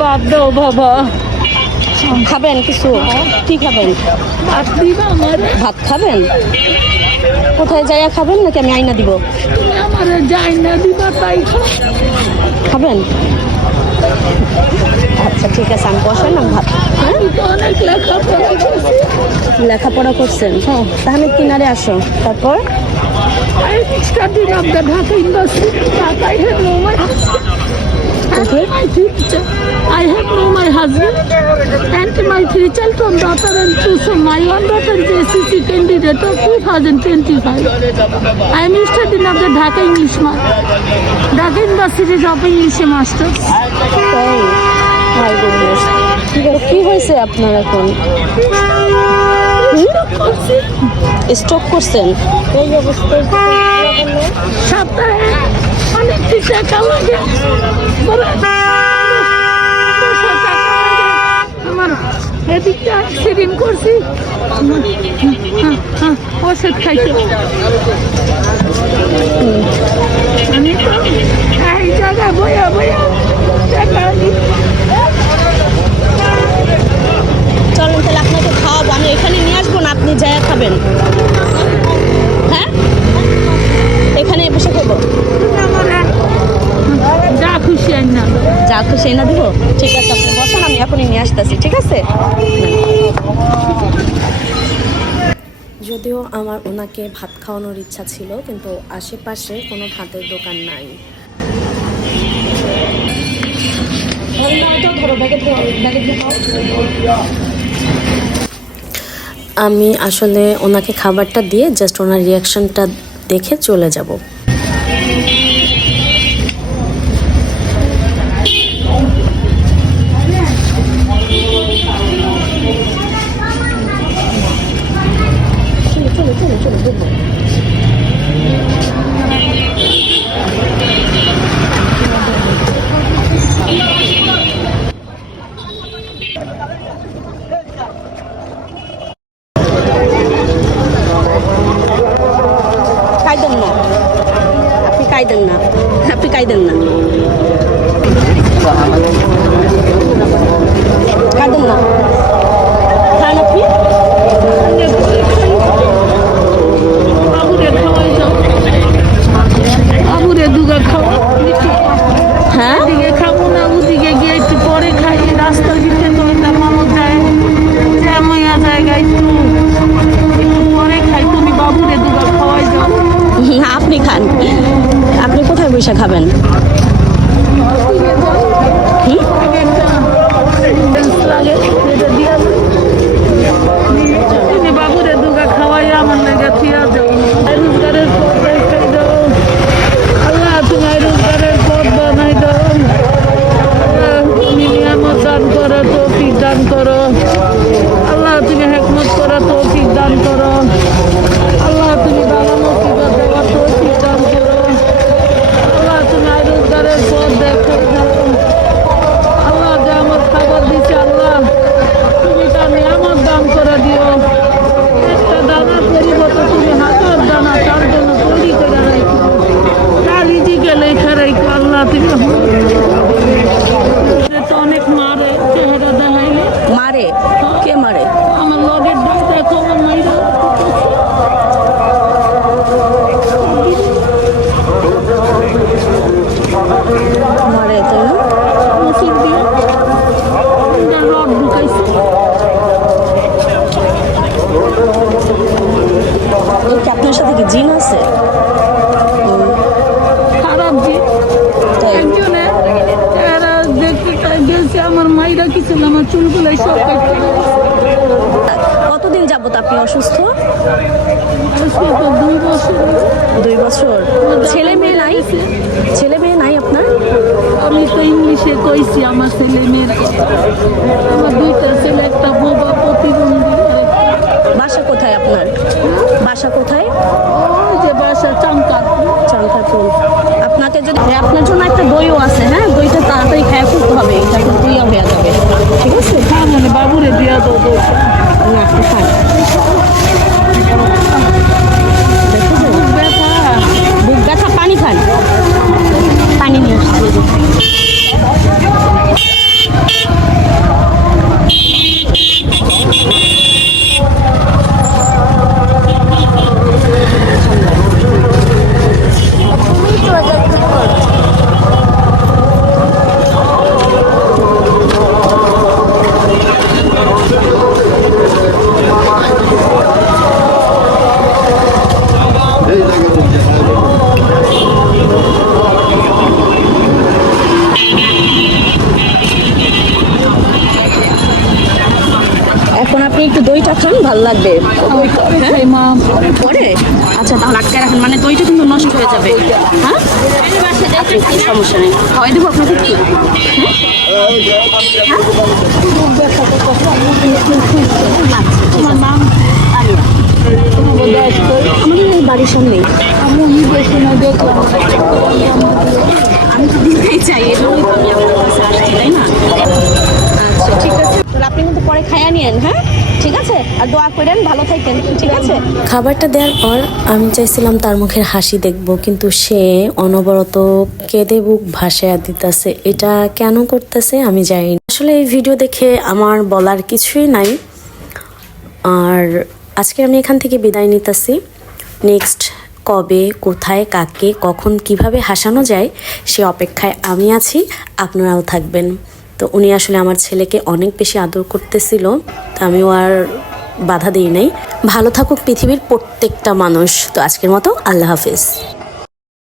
বাদ দাও বাবা। খাবেন কিছু? কি খাবেন? ভাত দিবা আমার? ভাত খাবেন? কোথায় যাইয়া খাবেন নাকি আমি আইনা দিব? তুমি আমার যাই না দিবা তাই খাবেন? আচ্ছা ঠিক আছে, আমি বসাই না ভাত। হ্যাঁ, আমি তো অনেক লেখাপড়া করছি। লেখাপড়া করছেন? তাহলে কিনারে আসো। তারপর I studied at the Dhaka University. I have no my husband. Okay. My teacher. I have no my husband and my 3 children, daughter and 2 sons. My one daughter is SCC candidate of 2025. I am studying at the Dhaka English Dhaka University of English Masters. তাই? Hi goodness. ঠিক আছে, কি হয়েছে আপনার এখন? Stroke করছেন? এই অবস্থায় সপ্তাহে অনেক টাকা লাগে। আমার এদিকটা সেদিন করছি ওষুধ খাইতে। আমি তো এই জায়গায় বইয়া বইয়া চলেন তাহলে আপনাকে খাওয়াবো, আমি এখানে নিয়ে আসবো না, আপনি যা খাবেন। হ্যাঁ, এখানে বসে খাবো। যা খুশি না, যা খুশি না দিব। ঠিক আছে, আপনি বসান, আমি এখনই নিয়ে আসতেছি। ঠিক আছে। যদিও আমার ওনাকে ভাত খাওয়ানোর ইচ্ছা ছিল, কিন্তু আশেপাশে কোনো ভাতের দোকান নাই। আমি আসলে ওনাকে খাবারটা দিয়ে জাস্ট ওনার রিয়াকশনটা দেখে চলে যাব। কাইদেন না, আপনি কাইদেন না, আপনি কাইদেন না, কাইদেন না। খান আপনি। বাবুরে দুগা খাওয়া। হ্যাঁ, এদিকে খাবো না, ওদিকে গিয়ে একটু পরে খাই। রাস্তার ভিতরে তো তার মামু যায়, জ্যামইয়া জায়গায় একটু পরে খাই। তুমি বাবুরে দুগা খাওয়াই যাও। আপনি খান। আপনি কোথায় বসে খাবেন? তুমি বাবুরে দুগা খাওয়াই আমার লেগে থিয়া যাও। রোজগারের পথ দেখাই দাও আল্লাহ, তুমি রোজগারের পথ বানাই দাও। তুমি নিয়ামত দান করো, তৌফিক দান করো আল্লাহ। তুমি হেকমত করো, তৌফিক দান করো আল্লাহ। তুমি ভালো মুসিবত দেওয়া তৌফিক দান করো আল্লাহ। তুমি রোজগারের পথ দেখাই দাও আল্লাহ। যে আমার খাবার দিচ্ছে আল্লাহ, তুমি তার নিয়ামত দান করে দিও। একটা দানার পরিবর্তে তুমি হাজার দানা তার জন্য তৈরি করে রাখো, তার রিজিকে লেখা রাখো আল্লাহ। তুমি তো অনেক মারে, চেহারা দেখাইলে মারে। কে মারে? আমার লগের দাম দেখো আমার মাইরা মারে তো না? ওষুধ দিয়ে রড ঢুকাইছে। আপনার সাথে কি জিন আছে? খারাপ যে একজনে এরা দেখতে গেছে আমার মাইরা কিছু না, আমার চুলগুলাই সব কাটতে। কতদিন যাবত আপনি অসুস্থ? 2 বছর। 2 বছর। ছেলে মেয়ে নাই? ছেলে মেয়ে নাই আপনার? আমি তো ইংলিশে কইছি আমার ছেলে মেয়ের। আমার 2টা ছেলে, একটা বোবা প্রতিবন্ধী। বাসা কোথায় আপনার? বাসা কোথায়? ওই যে বাসা চাঙ্কারপুর। চাঙ্কারপুর। আপনাকে যদি আপনার জন্য একটা দইও আছে, হ্যাঁ, দইটা তাড়াতাড়ি খেয়ে ফেলতে হবে, তারপর দইয়া হয়ে যাবে। ঠিক আছে, হ্যাঁ মানে বাবুরে দিয়া দাও। না আপনি খান। বুক ব্যথা, পানি খান, পানি নিয়ে আসতে। দইটা খান, ভালো লাগবে। হ্যাঁ? এই মা পরে আচ্ছা তাহলে আটকে রাখেন, মানে দইটা কিন্তু নষ্ট হয়ে যাবে। হ্যাঁ সমস্যা নেই, খাওয়াই দেবো আপনাকে একটু। তোমার নাম আমাদের বাড়ির সামনেই। আমি বেশি না দেখলাম আমি তো দিতেই চাই, এজন্যই তো আমি আপনার কাছে আসছি, তাই না? আচ্ছা ঠিক আছে, তাহলে আপনি কিন্তু পরে খাইয়া নিয়েন। হ্যাঁ ঠিক আছে, আর দোয়া করেন, ভালো থাকেন, ঠিক আছে? খাবারটা দেওয়ার পর আমি চাইছিলাম তার মুখের হাসি দেখব, কিন্তু সে অনবরত কেঁদে বুক ভাসায়া দিতেছে। এটা কেন করতেছে আমি জানি না। আসলে এই ভিডিও দেখে আমার বলার কিছুই নাই। আর আজকে আমি এখান থেকে বিদায় নিতেছি। নেক্সট কবে, কোথায়, কাকে, কখন, কিভাবে হাসানো যায় সে অপেক্ষায় আমি আছি, আপনারাও থাকবেন। তো উনি আসলে আমার ছেলেকে অনেক বেশি আদর করতেছিল, তো আমিও আর বাধা দিই নাই। ভালো থাকুক পৃথিবীর প্রত্যেকটা মানুষ। তো আজকের মতো আল্লাহ হাফিজ।